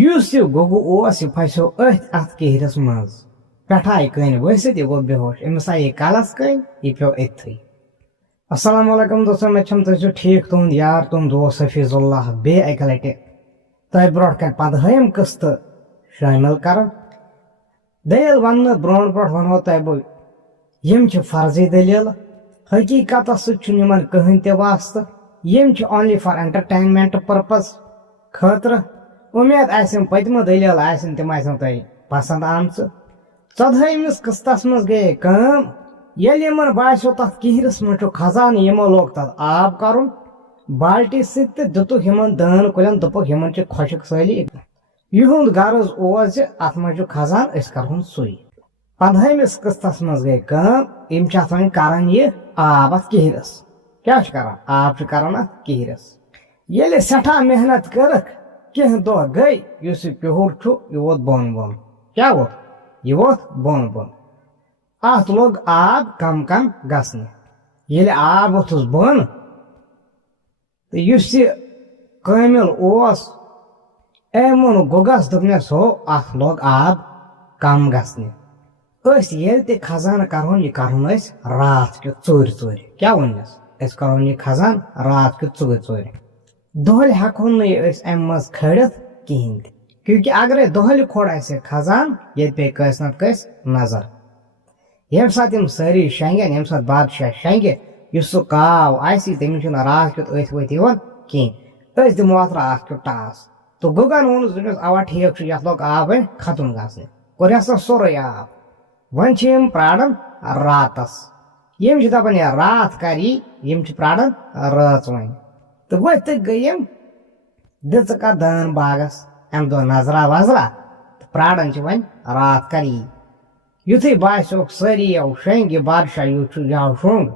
یُس یہِ گوٚگُو اوس یہِ پھسیو أتھۍ اَتھ کِہرِس منٛز پٮ۪ٹھٕ آیہِ کٔنۍ ؤسِتھ یہِ گوٚو بے ہوش أمِس آیہِ کَلس کٔنۍ یہِ پیوٚو أتھٕے. السلام علیکم دوستو مےٚ چھُم تُہۍ چھِو ٹھیٖک تُہُنٛد یار تُہُنٛد دوست حفیظ اللہ بیٚیہِ اَکہِ لَٹہِ تۄہہِ برونٛٹھ کَنہِ 15ہِم قٕسطہٕ شٲمِل کران. دٔلیٖل وَننہٕ برونٛٹھ وَنہو تۄہہِ بہٕ یِم چھِ فرضی دٔلیٖلہٕ حقیٖقتس سۭتۍ چھُنہٕ یِمن کٕہٕنۍ تہِ واسطہٕ یِم چھِ اونلی فار انٹرٹینمنٹ پٔرپز خٲطرٕ. اُمید آسہِ یِم پٔتمہِ دٔلیٖل آسن تِم آسن تۄہہِ پسنٛد آمژٕ. 14ہمِس قٕسطس منٛز گٔیے کٲم ییٚلہِ یِمن باسیو تتھ کِہرِس منٛز چھُ خزانہٕ یِمو لوگ تتھ آب کرُن بالٹی سۭتۍ تہٕ دِتُکھ یِمن دٲن کُلٮ۪ن دوٚپُکھ یِمن چھِ خۄشِک سٲلی. یِہُنٛد غرض اوس زِ اتھ منٛز چھُ خزانہٕ أسۍ کرہون سُے. 15ہمِس قٕسطس منٛز گٔیے کٲم یِم چھِ اتھ وۄنۍ کران یہِ آب اتھ کِہرِس. کیٛاہ چھِ کران آب چھِ کران اتھ کِہرِس. ییٚلہِ سٮ۪ٹھاہ محنت کٔرٕکھ کینٛہہ دۄہ گٔے یُس یہِ کِہُر چھُ یہِ ووت بۄن بۄن. کیٛاہ ووت یہِ ووت بۄن بۄن. اتھ لوٚگ آب کم کم گژھنہِ. ییٚلہِ آب ووٚتھُس بۄن تہٕ یُس یہِ کٲمِل اوس أمۍ ووٚن گوٚگس دوٚپنس ہو اتھ لوٚگ آب کم گژھنہِ. أسۍ ییٚلہِ تہِ خزانہٕ کرہون یہِ کرہون أسۍ راتھ کیُتھ ژوٗرِ ژوٗرِ. کیٛاہ ووٚننس أسۍ کرہون یہِ خزانہٕ راتھ کیُتھ ژوٗرِ ژوٗرِ. دۄہلہِ ہٮ۪کہون نہٕ یہِ أسۍ امہِ منٛز کھٲلِتھ کِہینۍ تہِ کیونکہِ اگرے دۄہلہِ کھوٚڑ اسہِ خزانہٕ ییٚتہِ پیٚیہِ کٲنٛسہِ نتہٕ کٲنٛسہِ نظر. ییٚمہِ ساتہٕ یِم سٲری شنٛگن ییٚمہِ ساتہٕ بادشاہ شنٛگہِ یُس سُہ کاو آسہِ تٔمِس چھُنہٕ راتھ کیُتھ أتھۍ ؤتھۍ یِوان کینٛہہ. أسۍ دِمو اتھ راتھ کیُتھ ٹاس. تہٕ گُگن ووٚنُس دوٚپنس اوا ٹھیٖک چھُ یتھ لوٚگ آب وۄنۍ ختم گژھنہِ کوٚر ہسا سورُے آب. وۄنۍ چھِ یِم پراران راتس. یِم چھِ دپان یا راتھ کر یی یِم چھِ پراران رٲژ وۄنۍ. تہٕ ؤتھۍ گٔے یِم دِژٕکھ اتھ دٲن باغس امہِ دۄہ نظرا وظرا تہٕ پراران چھِ وۄنۍ راتھ کر یی. یُتھُے باسیوکھ سٲری یو شٔنٛگۍ یہِ بادشاہ یُتھ چھُ یو شوٚنٛگ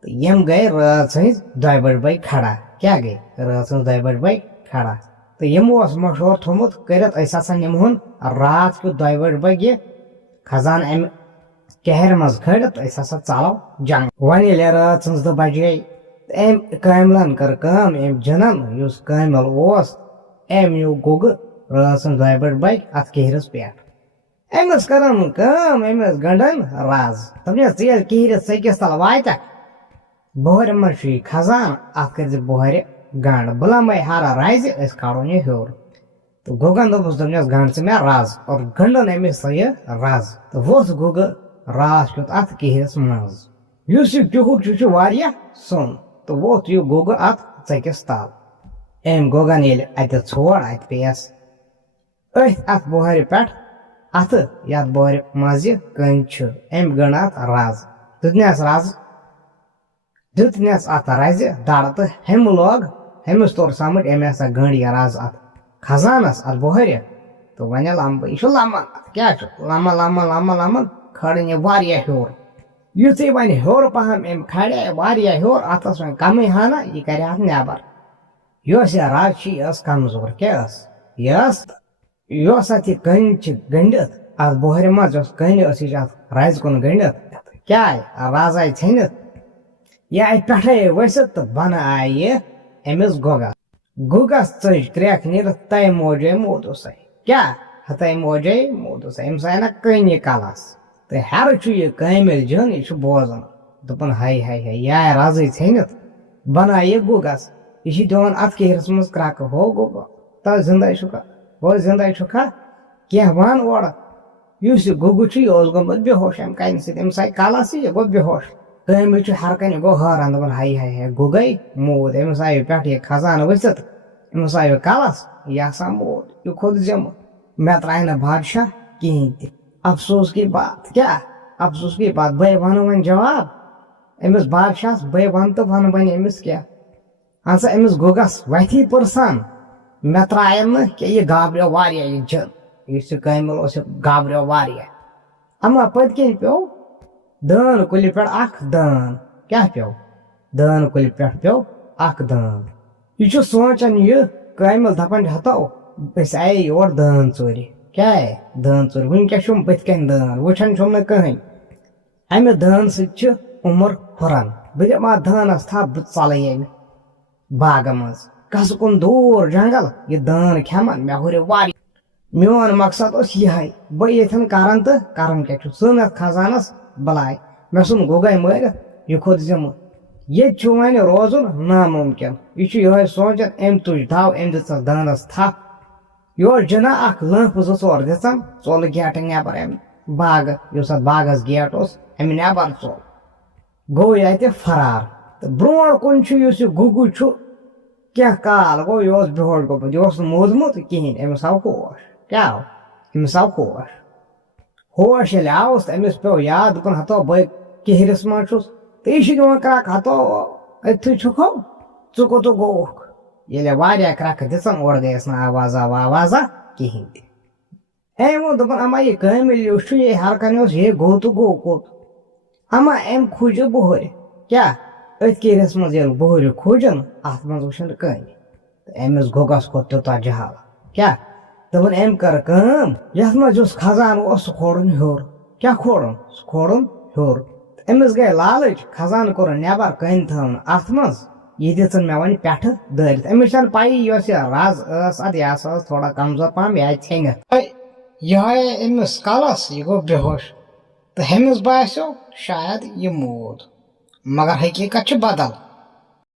تہٕ یِم گٔے رٲژ ہٕنٛز 2 بجہِ بٲگۍ کھڑا. کیٛاہ گٔے رٲژ ہٕنٛز 2 بجہِ بٲگۍ کھڑا. تہٕ یِمو اوس مشورٕ تھوٚومُت کٔرِتھ أسۍ ہسا نِمہون راتھ کیُتھ 2 بجہِ بٲگۍ یہِ خزانہٕ امہِ کیہرِ منٛز کھٲلِتھ أسۍ ہسا ژالو جنگ. وۄنۍ ییٚلہِ رٲژ ہٕنٛز 2 بجے أمۍ کٲملن کٔر کٲم أمۍ جِنن یُس کٲمِل اوس أمۍ نیوٗ گُگہٕ رٲژ ہٕنٛز 2 بجہِ بٲگۍ اتھ کِہرِس پٮ۪ٹھ. أمِس کٔرٕن کٲم أمِس گنٛڈن رز دوٚپنس ژٕ ییٚلہِ کِہرِس ژٔکِس تل واتکھ بۄہرِ منٛز چھُ یہِ خزانہٕ اتھ کٔرزِ بۄہرِ گنٛڈ بہٕ لمبے ہرٕ رزِ أسۍ کھالون یہِ ہیوٚر. تہٕ گُگن دوٚپُس دوٚپنس گنٛڈ ژٕ مےٚ رز اور گنٛڈن أمِس سۄ یہِ رز تہٕ ووٚتھ گُگہٕ راتھ کیُتھ اتھ کِہرِس منٛز. یُس یہِ کِہُر چھُ یہِ چھُ واریاہ سوٚن تہٕ ووٚتھ یہِ گُگہٕ اتھ ژٔکِس تل. أمۍ گُگن ییٚلہِ اتہِ ژھور اتہِ پیٚیس أتھۍ اتھ بۄہرِ پٮ۪ٹھ اتھٕ یتھ بۄہرِ منٛز یہِ کٔنۍ چھِ أمۍ گٔنڈ اتھ رز دِتنس اتھ رزِ دڑ تہٕ ہُمہِ لوگ ہُمِس توٚر سمجھ أمۍ ہسا گٔنڈ یہِ رز اتھ خزانس اتھ بۄہرِ. تہٕ وۄنۍ لمبہٕ یہِ چھُ لمان کیٛاہ چھُ لمان لمان لمان لمان کھٲلِن یہِ واریاہ ہیوٚر. یُتھُے وۄنۍ ہیوٚر پہم أمۍ کھالے واریاہ ہیوٚر اتھ ٲس وۄنۍ کمٕے ہنا یہِ کرِ اتھ نٮ۪بر. یۄس یہِ رز چھِ یہِ ٲس کمزور. کیٛاہ ٲس یۄس اتھ یہِ کٔنۍ چھِ گٔنڈِتھ اتھ بۄہرِ منٛز یۄس کٔنۍ ٲس یہِ چھِ اتھ رزِ کُن گٔنڈِتھ کیٛاہ آیہِ رز آیہِ ژھیٚنِتھ یہِ آیہِ پٮ۪ٹھے ؤسِتھ تہٕ بۄنہٕ آیہِ یہِ أمِس گُگس ژٔج کرٛٮ۪کھ نیٖرِتھ تَے موجے موٗدُسے. کیٛاہ ہتَے موجے موٗدُسے أمِس آیہِ نا کٔنہِ کلس. تہٕ ہیرٕ چھُ یہِ کٲمِل جِن یہِ چھُ بوزان دوٚپُن ہاے ہاے ہاے یہِ آیہِ رزٕے ژھیٚنِتھ بۄنہٕ آیہِ یہِ گُگس. یہِ چھِ دِوان اتھ کِہرِس منٛز کرٛکہٕ ہو گُگہٕ تہٕ زِندے چھُکھا ہو زِندے چھُکھا کینٛہہ وَن اورٕ. یُس یہِ گُگہٕ چھُ یہِ اوس گوٚمُت بے ہوش امہِ کنہِ سۭتۍ أمِس آیہِ کلس یہِ گوٚو بے ہوش. کٲمِل چھُ ہر کنہِ گوٚو حٲران دوٚپُن ہاے ہاے ہاے گُگے موٗد أمِس آیہِ پٮ۪ٹھٕ یہِ خزانہٕ ؤسِتھ أمِس آیہِ کلس یہِ ہسا موٗد یہِ کھوٚت زِمہٕ. مےٚ ترٛایہِ نہٕ بادشاہ کِہینۍ تہِ. افسوس کی بات کیٛاہ افسوس کی بات بے ونہٕ وۄنۍ جواب أمِس بادشاہس بے ونہٕ تہٕ ونہٕ وۄنۍ أمِس کیٛاہ. اہن سا أمِس گُگس وتھی پٕرسان مےٚ ترٛایَن نہٕ کینٛہہ یہِ گابریو واریاہ یہِ جِن یُس یہِ کٲمِل اوس یہِ گابریو واریاہ. اما پٔتۍ کِنۍ پیوٚو دٲن کُلہِ پٮ۪ٹھ اکھ دٲن. کیٛاہ پیوٚو دٲن کُلہِ پٮ۪ٹھ پیوٚو اکھ دٲن. یہِ چھُ سونٛچان یہِ کٲمِل دپان ہتو أسۍ آیے یور دٲن ژوٗرِ. کیٛاہ آیہِ دٲن ژوٗرِ وٕنکیٚس چھُم بٕتھِ کَنۍ دٲن وٕچھان چھُم نہٕ کٕہٕنۍ. امہِ دٲن سۭتۍ چھِ عُمر ہُران. بہٕ دِمہٕ اتھ دٲنس تھپھ بہٕ ژلے ییٚمہِ باغہٕ منٛز کس کن دور جنگل یہ دان کھیمان مے ہورے واری میون مقصد اس یہ بہ یتن کران تو کران کیا سنت خزانس بلائے مے سن گوگے مارت یہ کھوت ذمہ یہ ون روزن ناممکن یہ سوچان ام تج دو ام دس دانس تھپ یہ جنا اخ لمپ زٕ ژور دژان ژول گیٹ نیبر ام باغ اس باغس گیٹ اس ام نیبر ژول گو یہ فرار تو برو کن یہ گگو کی کال گو یہ بہت گومت یہ مودمت کہین امس آو ہوش کیا آو امس آو ہوش یل آوس امس پیو یاد دپن ہتو بہ کہرس من چھس تو یہ دان کرک ہتو اتھی چھکو ژٕ کوٚت گوکھ ییٚلہِ واریاہ کرٛکھ دِژن اورٕ گٔیَس نہٕ آوازا وازا کِہیٖنۍ تہِ أمۍ ووٚن دوٚپُن اما یہِ کٲمِل یُس چھُ یہِ ہر کَنہِ اوس یہِ گوٚو تہٕ گوٚو کوٚت اما أمۍ کھوٗجہِ بُہٕرۍ کیٛاہ أتھۍ کیٖرِس منٛز ییٚلہِ بُہٕرۍ کھوٗجن اَتھ منٛز وٕچھن کٕہٕنۍ تہٕ أمِس گوٚگَس کھوٚت تیوٗتاہ جہل کیٛاہ دوٚپُن أمۍ کٔر کٲم یَتھ منٛز یُس خزانہٕ اوس سُہ کھولُن ہیوٚر کیٛاہ کھولُن سُہ کھولُن ہیوٚر تہٕ أمِس گٔے لالٕچ خزانہٕ کوٚرُن نٮ۪بر کٔنۍ تھٲوٕن اَتھ منٛز یہ دِژن مے وۄنۍ پٮ۪ٹھٕ دٲرِتھ أمِس چھنہٕ پَیی یۄس یہِ رز ٲس اَتھ یہِ ہسا ٲس تھوڑا کمزور پہم یہِ آیہِ ژھیٚنِتھ یِہوے أمِس کلس یہِ گوٚو بے ہوش تہٕ ہُمِس باسیو شاید یہِ موٗد مگر حقیٖقت چھِ بدل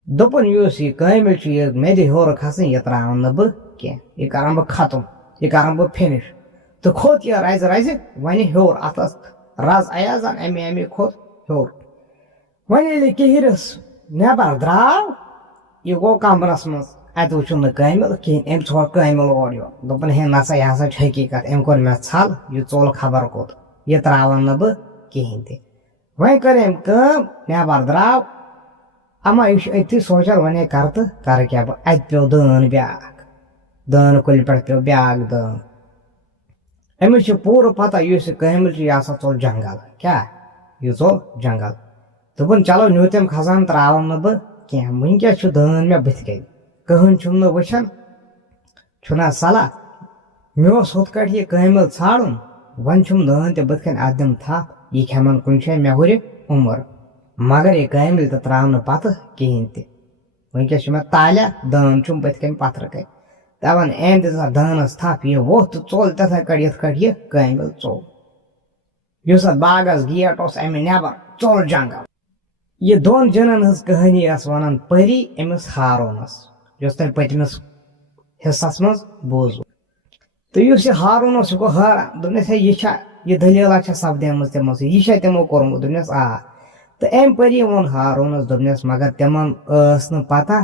دوٚپُن یُس یہِ کٲمِل چھُ یہِ مےٚ دِ ہیوٚر کھسٕنۍ یہِ تراون نہٕ بہٕ کینٛہہ یہِ کران بہٕ ختم یہِ کران بہٕ فِنِش تہٕ کھوٚت یہِ رزِ وۄنہِ ہیوٚر اَتھ ٲس رز ایازن امی کھوٚت ہیوٚر وۄنۍ ییٚلہِ کِہرِس نٮ۪بر درٛاو یہِ گوٚو کمرس منٛز اتہِ وٕچھُن نہٕ کٲمِل کِہیٖنۍ أمۍ ژھوٚر کٲمِل اورٕ یور دوٚپُن ہے نسا یہِ ہسا چھِ حقیٖقت أمۍ کوٚر مےٚ ژھل یہِ ژوٚل خبر کوٚت یہِ تراون نہٕ بہٕ کِہیٖنۍ تہِ وۄنۍ کٔر أمۍ کٲم نٮ۪بر درٛاو اما یہِ چھُ أتھی سونٛچان وۄنۍ ہے کرٕ تہٕ کرٕ کیٛاہ بہٕ اتہِ پیوٚو دٲن بیٛاکھ دٲن کُلہِ پٮ۪ٹھ پیوٚو بیٛاکھ دٲن أمِس چھِ پوٗرٕ پتہ یُس یہِ کٲمِل چھُ یہِ ہسا ژوٚل جنگل کیٛاہ یہِ ژوٚل جنگل دوٚپُن چلو نیوٗ تٔمۍ خزانہٕ تراون نہٕ بہٕ کینٛہہ وٕنکیٚس چھُ دٲن مےٚ بٕتھِ کَنۍ کٕہٕنۍ چھُم نہٕ وٕچھان چھُنہ صلاح مےٚ اوس ہُتھ کٲٹھۍ یہِ کٲمِل ژھانڈُن وۄنۍ چھُم دٲن تہِ بٕتھِ کَنۍ اَتھ دِمہٕ تھپھ یہِ کھٮ۪من کُنہِ جایہِ مےٚ ہُرِ عُمر مگر یہِ کٲمِل تہِ تراونہٕ پتہٕ کِہیٖنۍ تہِ وٕنکیٚس چھُ مےٚ تالیہ دٲن چھُم بٕتھِ کَنۍ پتھرٕ کَنۍ دپان أمۍ دِژ اَتھ دٲنس تھپھ یہِ ووٚتھ تہٕ ژوٚل تِتھٕے کٲٹھۍ یِتھ کٲٹھۍ یہِ کٲمِل ژوٚل یُس اَتھ باغس گیٹ اوس اَمہِ نٮ۪بر ژوٚل جنگل یہ دون جنن ہز کہانی ٲس ونان پری أمِس ہارونس یۄس تۄہہِ پٔتمِس حصس منٛز بوٗزوٕ تہٕ یُس یہِ ہارون اوس یہِ گوٚو حٲران دوٚپنس ہے یہِ چھا یہِ دٔلیٖلا چھےٚ سپدیمٕژ تِمو سۭتۍ یہِ چھا تِمو کوٚرمُت دوٚپنس آ تہٕ أمۍ پری ووٚن ہارونس دوٚپنس مگر تِمن ٲس نہٕ پتہ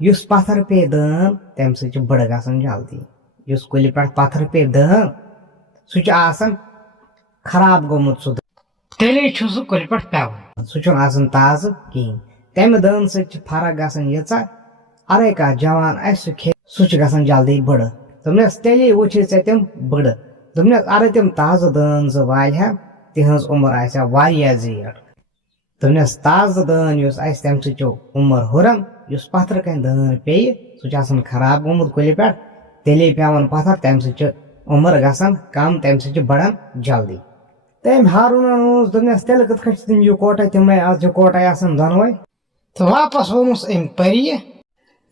یُس پتھر پیٚیہِ دٲن تمہِ سۭتۍ چھِ بٕڑٕ گژھان جلدی یُس کُلہِ پٮ۪ٹھ پتھر پیٚیہِ دٲن سُہ چھُ آسان خراب گوٚمُت سُہ تیٚلے چھُ سُہ کُلہِ پٮ۪ٹھ پیٚوان سُہ چھُنہٕ آسان تازٕ کِہیٖنۍ تمہِ دٲن سۭتۍ چھِ فرق گژھان ییٖژاہ اَرے کانٛہہ جوان آسہِ سُہ کھیٚیہِ سُہ چھُ گژھان جلدی بٕڑٕ دوٚپنس تیٚلے وٕچھی ژےٚ تِم بٕڑٕ دوٚپنس اَرے تِم تازٕ دٲن زٕ والہِ ہا تِہنٛز عُمر آسہِ ہا واریاہ زیٖٹھ دوٚپنس تازٕ دٲن یُس آسہِ تمہِ سۭتۍ چھُ عُمر ہُران یُس پتھرٕ کَنۍ دٲن پیٚیہِ سُہ چھُ آسان خراب گوٚمُت کُلہِ پٮ۪ٹھ تیٚلے پیٚوان پتھر تمہِ سۭتۍ چھِ عُمر گژھان کم تمہِ سۭتۍ چھِ بڑان جلدی تٔمۍ ہارونن ووٚنُس دوٚپنس تیٚلہِ کِتھ کٲٹھۍ چھِ تِم یِکوٹے تِمے آز یِکوٹے آسان دۄنوے تہٕ واپس ووٚنُس أمۍ پری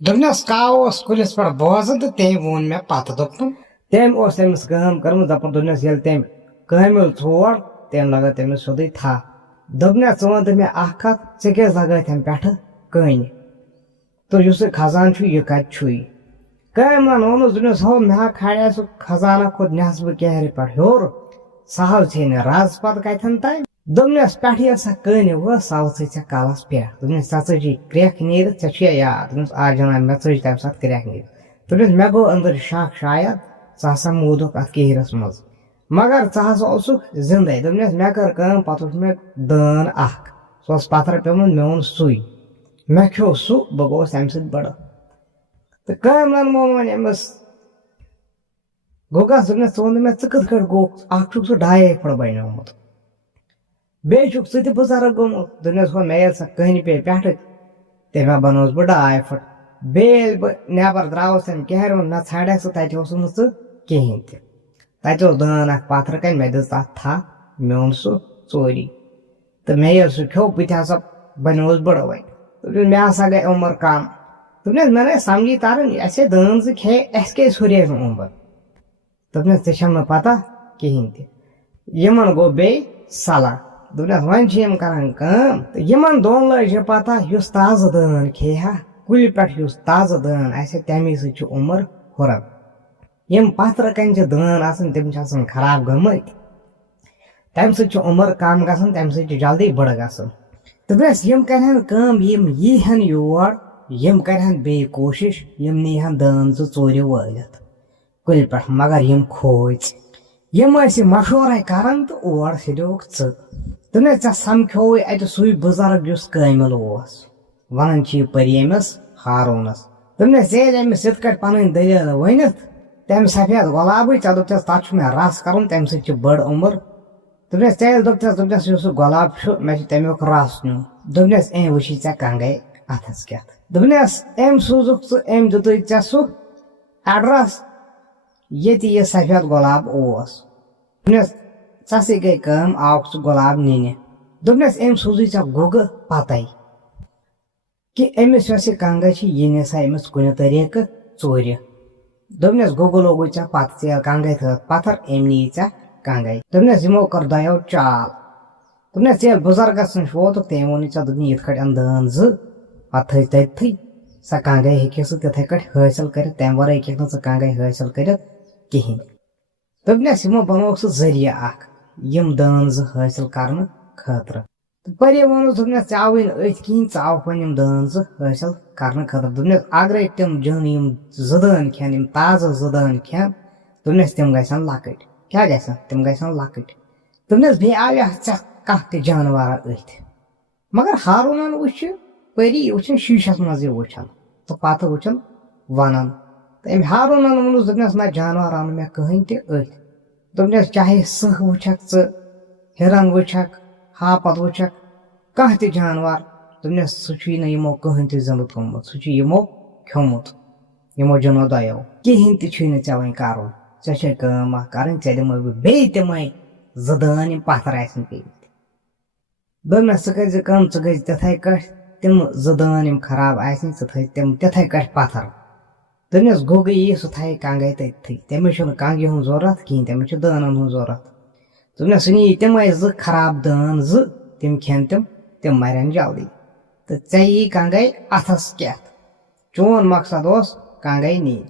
دوٚپنس کاو اوس کُلِس پٮ۪ٹھ بوزان تہٕ تٔمۍ ووٚن مےٚ پتہٕ دوٚپُن تٔمۍ اوس تٔمِس کٲم کٔرمٕژ دپان دوٚپنس ییٚلہِ تٔمۍ کٲمِل ژھور تٔمۍ لگٲو تٔمِس سیوٚدُے تھپھ دوٚپنس ژٕ وَن تہٕ مےٚ اکھ کتھ ژےٚ کیٛازِ لگٲوتھ اَمہِ پٮ۪ٹھٕ کٔنۍ تہٕ یُس یہِ خزانہٕ چھُ یہِ کتہِ چھُے کٲمِلن ووٚنُس دوٚپنس ہو مےٚ ہا کھالے سُہ خزانہ کھوٚت نٮ۪صبہٕ کیہرِ پٮ۪ٹھ ہیوٚر سُہ حظ ژھیٚنہِ رز پتہٕ کتٮ۪ن تانۍ دوٚپنس پٮ۪ٹھٕ ییٚلہِ سۄ کٔنۍ ؤژھ سۄ ؤژھٕے ژےٚ کلس پٮ۪ٹھ دوٚپنس ژےٚ ژٔجی کرٛٮ۪کھ نیٖرِتھ ژےٚ چھُیا یاد دوٚپنس آ جناب مےٚ ژٔج تمہِ ساتہٕ کرٛٮ۪کھ نیٖرِتھ دوٚپنس مےٚ گوٚو أنٛدٕرۍ شک شاید ژٕ ہسا موٗدُکھ اتھ کِہرِس منٛز مگر ژٕ ہسا اوسُکھ زندے دوٚپنس مےٚ کٔر کٲم پتہٕ وُچھ مےٚ دٲن اکھ سُہ اوس پتھر پیوٚمُت مےٚ اوٚن سُے مےٚ کھیوٚو سُہ بہٕ گوٚوُس تمہِ سۭتۍ بٕڑٕ تہٕ کٲملن ووٚن وۄنۍ أمِس گوٚگس دوٚپنس ژٕ وَن مےٚ ژٕ کِتھ کٲٹھۍ گوٚکھ اکھ چھُکھ ژٕ 2.5 پھٕٹ بنیومُت بیٚیہِ چھُکھ ژٕ تہِ بُزرٕگ گوٚمُت دوٚپنس ہو مےٚ ییٚلہِ سۄ کٔنۍ پیٚیہِ پٮ۪ٹھٕ تیٚلہِ بنووُس بہٕ 2.5 پھٕٹ بیٚیہِ ییٚلہِ بہٕ نٮ۪بر درٛاوُس تمہِ کیہرِ منٛز مےٚ ژھانڈیکھ ژٕ تتہِ اوسُکھ نہٕ ژٕ کِہیٖنۍ تہِ تتہِ اوس دٲن اکھ پتھرٕ کَنۍ مےٚ دِژ تتھ تھپھ مےٚ اوٚن سُہ ژوٗری تہٕ مےٚ ییٚلہِ سُہ کھیوٚو بہٕ تہِ ہسا بنیووُس بٕڑٕ وۄنۍ دوٚپنس مےٚ ہسا گٔے عُمر کم دوٚپنَس مےٚ نَے سَمجھی تَران اَسے دٲن زٕ کھے اَسہِ کیٛازِ ہُریو نہٕ عُمر دوٚپنَس ژےٚ چھَم نہٕ پَتہ کِہیٖنۍ تہِ یِمن گوٚو بیٚیہِ صلاح دوٚپنَس وۄنۍ چھِ یِم کران کٲم تہٕ یِمن دۄن لٲج یہِ پَتہ یُس تازٕ دٲن کھے ہا کُلہِ پٮ۪ٹھ یُس تازٕ دٲن آسہِ تَمے سۭتۍ چھُ عُمر ہُران یِم پَتھرٕ کَنہِ چھِ دٲن آسان تِم چھِ آسان خراب گٔمٕتۍ تَمہِ سۭتۍ چھُ عُمر کَم گژھان تَمہِ سۭتۍ چھُ جلدی بٔڑٕ گژھان دوٚپنَس یِم کَرِہن کٲم یِم ییٖہن یور یِم کَرِہن بیٚیہِ کوٗشِش یِم نیٖہن دٲن زٕ ژوٗرِ وٲلِتھ کُلہِ پٮ۪ٹھ مگر یِم کھوٗژ یِم ٲسۍ یہِ مشورے کران تہٕ اور سیٚدیوکھ ژٕ دوٚپنَس ژےٚ سَمکھیووُے اَتہِ سُے بُزرگ یُس کٲمِل اوس وَنان چھِ یہِ پٔری أمِس ہارونَس دوٚپنَس ییٚلہِ أمِس یِتھ کٲٹھۍ پَنٕنۍ دٔلیٖل ؤنِتھ تَمہِ سفید گۄلابٕے ژےٚ دوٚپتَس تَتھ چھُ مےٚ رَس کَرُن تَمہِ سۭتۍ چھِ بٔڑ عُمر دوٚپنَس ژےٚ ییٚلہِ دوٚپتَس یُس سُہ گۄلاب چھُ مےٚ چھُ تَمیُک رَس نیُن دوٚپنَس أمۍ وٕچھی ژےٚ کنگے اَتھس کٮ۪تھ دوٚپنَس أمۍ سوٗزُکھ ژٕ أمۍ دیُتُے ژےٚ سُہ ایڈرَس ییٚتہِ یہِ سفید گۄلاب اوس دوٚپنَس ژَسٕے گٔے کٲم آوُکھ ژٕ گۄلاب نِنہِ دوٚپنَس أمۍ سوٗزُے ژےٚ گُگہٕ پَتَے کہِ أمِس یۄس یہِ کنگا چھِ یہِ نہِ سا أمِس کُنہِ طریٖقہٕ ژوٗرِ دوٚپنَس گُگہٕ لوگُے ژےٚ پَتہٕ ژٕ ییٚلہِ کنگے تھٲوٕتھ پَتھر أمۍ نِیہِ ژےٚ کنگے دوٚپنَس یِمو کٔر دۄیو چال دوٚپنَس ژٕ ییٚلہِ بُزرگس نِش ووتُکھ تٔمۍ ووٚنُے ژےٚ دوٚپنہِ یِتھ کٲٹھۍ اَن دٲن زٕ پَتہٕ تھٲے تٔتتھٕے سۄ کنگے ہیٚکہِ سُہ تِتھٕے کٲٹھۍ حٲصِل کٔرِتھ تَمہِ ورٲے ہیٚکہِ نہٕ ژٕ کنگے حٲصِل کٔرِتھ کِہینۍ دوٚپنَس یِمو بنووُکھ سُہ ذٔریعہٕ اکھ یِم دٲن زٕ حٲصِل کرنہٕ خٲطرٕ تہٕ پٔری ووٚنُس دوٚپنَس ژےٚ آوٕے نہٕ أتھۍ کِہینۍ ژٕ آوُکھ وۄنۍ یِم دٲن زٕ حٲصِل کرنہٕ خٲطرٕ دوٚپنَس اگرے تِم یِم زٕ دٲن کھٮ۪ن یِم تازٕ زٕ دٲن کھٮ۪ن دوٚپنَس تِم گژھن لۄکٕٹۍ کیٛاہ گژھن تِم گژھن لۄکٕٹۍ دوٚپنَس بیٚیہِ آویا ژےٚ کانٛہہ تہِ جانوارا أتھۍ مگر ہارونن وٕچھِ پٔری وٕچھن شیٖشس منٛز یہِ وٕچھان تہٕ پتہٕ وٕچھان وَنان تہٕ أمۍ ہارونن ووٚنُس دوٚپنَس نہ جانوار آو نہٕ مےٚ کٕہٕنۍ تہِ أتھۍ دوٚپنَس چاہے سٕہہ وٕچھکھ ژٕ ہِرن وٕچھکھ ہاپت وٕچھکھ کانٛہہ تہِ جانوار دوٚپنَس سُہ چھُے نہٕ یِمو کٕہٕنۍ تہِ زِنٛدٕ تھوٚومُت سُہ چھُ یِمو کھیوٚمُت یِمو جِنو دۄیو کِہینۍ تہِ چھُے نہٕ ژےٚ وۄنۍ کَرُن ژےٚ چھے کٲم اکھ کَرٕنۍ ژےٚ دِمے بہٕ بیٚیہِ تِمے زٕ دٲن یِم پَتھر آسن پیٚمٕتۍ دوٚپنَس ژٕ کٔرۍ زِ کٲم ژٕ گٔژھۍ تِتھٕے کٲٹھۍ تِم زٕ دٲن یِم خراب آسنٕے ژٕ تھٲے تِم تِتھٕے کٲٹھۍ پَتھر دوٚپنَس گوٚگٕے یی سُہ تھایہِ کنگے تٔتتھٕے تٔمِس چھُنہٕ کنگہِ ہُنٛد ضوٚرتھ کِہینۍ تٔمِس چھُ دٲنن ہُنٛد ضوٚرتھ دوٚپنَس سُہ نِیہِ تِمے زٕ خراب دٲن زٕ تِم کھٮ۪ن تِم مرن جلدی تہٕ ژےٚ یی کنگے اَتھس کٮ۪تھ چون مقصد اوس کنگے نِنۍ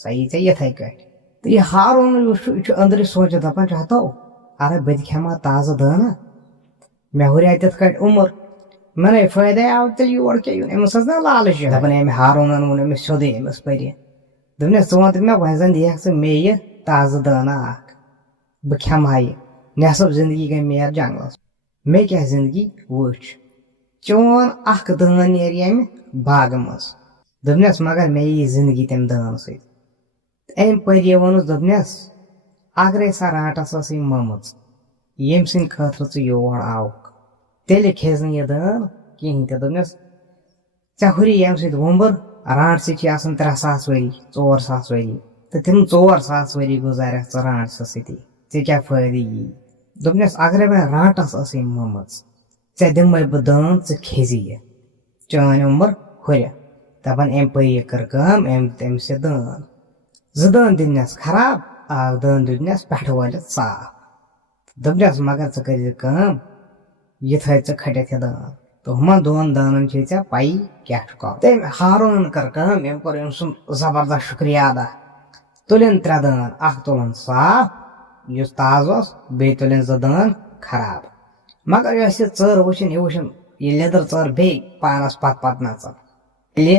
سۄ یی ژےٚ یِتھٕے کٲٹھۍ تہٕ یہِ ہارون یُس چھُ یہِ چھُ أنٛدرٕ سونٛچِتھ دَپان چھُ ہتو اَرے بہٕ تہِ کھٮ۪مہٕ ہا تازٕ دٲنا مےٚ ہُرے تِتھ کٲٹھۍ عُمر مےٚ نَے فٲیدے آو تیٚلہِ یور کیٛاہ یُن أمِس ٲس نا لالٕچ دَپان أمۍ ہارونن ووٚن أمِس سیوٚدُے أمِس پٔری دوٚپنَس ژٕ وَن تہٕ مےٚ وۄنۍ زن دِیکھ ژٕ مےٚ یہِ تازٕ دٲنا اکھ بہٕ کھٮ۪مہٕ ہا یہِ نٮ۪صٕف زندگی گٔے مےٚ یَتھ جنگلس مےٚ کیٛاہ زندگی وٕچھ چون اکھ دٲن نیرِ ییٚمہِ باغہٕ منٛز دوٚپنَس مگر مےٚ یی زندگی تَمہِ دٲن سۭتۍ أمۍ پٔری ووٚنُس دوٚپنَس اگرے سۄ رانٛٹس ٲسٕے مٔمٕژ ییٚمہِ سٕنٛدِ خٲطرٕ ژٕ یور آوُکھ تیٚلہِ کھیٚژ نہٕ یہِ دٲن کِہینۍ تہِ دوٚپنَس ژےٚ ہُری ییٚمہِ سۭتۍ وُمبٕر رانٛٹسٕے چھِ آسان 3,000 ؤری 4,000 ؤری تہٕ تِم 4,000 ؤری گُزارٮ۪کھ ژٕ رانٛٹسہٕ سۭتی ژےٚ کیٛاہ فٲیدٕ یی دوٚپنَس اگرے وۄنۍ رانٛٹس ٲسٕے مٔمٕژ ژےٚ دِمے بہٕ دٲن ژٕ کھیٚزِ یہِ چٲنۍ عُمر ہُرِ دَپان أمۍ پٔری کٔر کٲم أمۍ دیُت أمِس یہِ دٲن زٕ دٲن دِتنَس خراب اکھ دٲن دیُتنَس پٮ۪ٹھٕ وٲلِتھ صاف دوٚپنَس مگر ژٕ کٔرۍ زِ کٲم یہِ تھٲے ژٕ کھٔٹِتھ یہِ دٲن تہٕ ہُمن دۄن دٲنن چھے ژےٚ پَیی کیٛاہ چھُ کَرُن تٔمۍ ہارونن کٔر کٲم أمۍ کوٚر أمۍ سُنٛد زبردست شُکریہ ادا تُلِن 3 دٲن اکھ تُلُن صاف یُس تازٕ اوس بیٚیہِ تُلِن 2 دٲن خراب مگر یۄس یہِ ژٔر وٕچھِن یہِ وٕچھِن یہِ لیٚدٕر ژٔر بیٚیہِ پانس پتہٕ نژان ییٚلہِ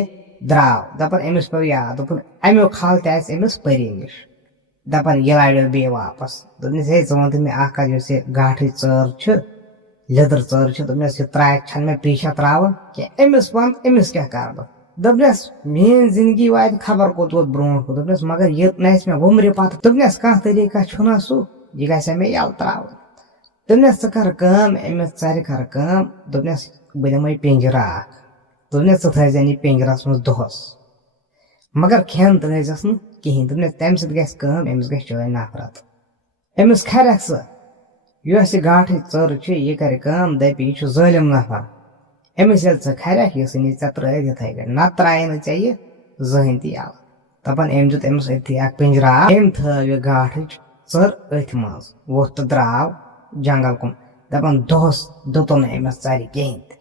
درٛاو دَپان أمِس پیوٚو یاد دوٚپُن امیُک حال تہِ آسہِ أمِس پٔری نِش دَپان یہِ لاریو بیٚیہِ واپس دوٚپنَس ہے ژٕ وَن تہٕ مےٚ اکھ کَتھ یۄس یہِ گاٹھٕچ ژٲر چھِ لیٚدٕر ژٲر چھِ دوٚپنَس یہِ ترٛایَکھ چھَنہٕ مےٚ پیٖشا ترٛاوان کینٛہہ أمِس وَن أمِس کیٛاہ کَرٕ بہٕ دوٚپنَس میٛٲنۍ زندگی واتہِ خبر کوٚت برونٛٹھ کُن دوٚپنَس مگر یہِ نَژِ مےٚ وُمرِ پتہٕ دوٚپنَس کانٛہہ طریٖقہ چھُنہ سُہ یہِ گژھِ مےٚ یَلہٕ ترٛاوُن دوٚپنَس ژٕ کَر کٲم أمِس ژَرِ کَر کٲم دوٚپنَس بہٕ دِمے پِنجرٕ اکھ دوٚپنَس ژٕ تھٲیزٮ۪ن یہِ پِنجرس منٛز دۄہس مگر کھٮ۪ن ترٛٲیزٮ۪س نہٕ کِہینۍ دوٚپنَس تَمہِ سۭتۍ گژھِ کٲم أمِس گژھِ چٲنۍ نفرت أمِس کھرٮ۪کھ ژٕ یۄس یہِ گاٹھٕچ ژٔر چھِ یہِ کَرِ کٲم دَپہِ یہِ چھُ ظٲلِم نفر أمِس ییٚلہِ ژٕ کھرکھ یہِ ژھٕنی ژےٚ ترٲیِتھ یِتھٕے کٔنۍ نتہٕ ترٛایہِ نہٕ ژےٚ یہِ زٕہٕنۍ تہِ یَلہٕ دَپان أمۍ دیُت أمِس أتھی اکھ پِنجرا أمۍ تھٲو یہِ گاٹھٕچ ژٔر أتھۍ منٛز ووٚتھ تہٕ درٛاو جنگل کُن دَپان دۄہس دِتُن نہٕ أمِس ژرِ کِہینۍ تہِ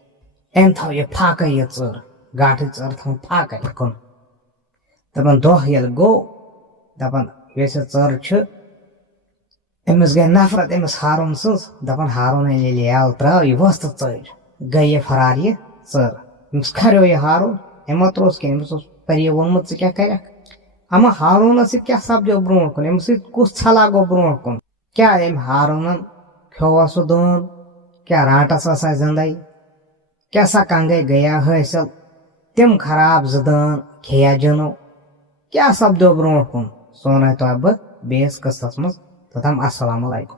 أمۍ تھٲو یہِ پھاکے یہِ ژٔر گاٹھٕچ ژٔر تھٲوٕن پھاکے کُن دَپان دۄہ ییٚلہِ گوٚو دَپان یۄس یہِ ژٔر چھِ أمِس گٔے نفرت أمِس ہارون سٕنٛز دَپان ہارون ییٚلہِ یَلہٕ ترٛٲو یہِ ؤژھ تہٕ ژٔج گٔے یہِ فرار یہِ ژٔر أمِس کھریو یہِ ہارون أمۍ ما ترووُس کینٛہہ أمِس اوس پری ووٚنمُت ژٕ کیٛاہ کَرکھ اما ہارونس سۭتۍ کیٛاہ سپدیو برونٛٹھ کُن أمِس سۭتۍ کُس ژھلا گوٚو برونٛٹھ کُن کیٛاہ أمۍ ہارونن کھیووا سُہ دٲن کیٛاہ رانٛٹس ٲسا زندے کیٛاہ سا کنگے گٔیا حٲصِل تِم خراب زٕ دٲن کھیٚیا جِنو کیٛاہ سپدیو برونٛٹھ کُن سوناے تۄہہِ بہٕ بیٚیِس قٕصس منٛز توٚتام السلام علیکُم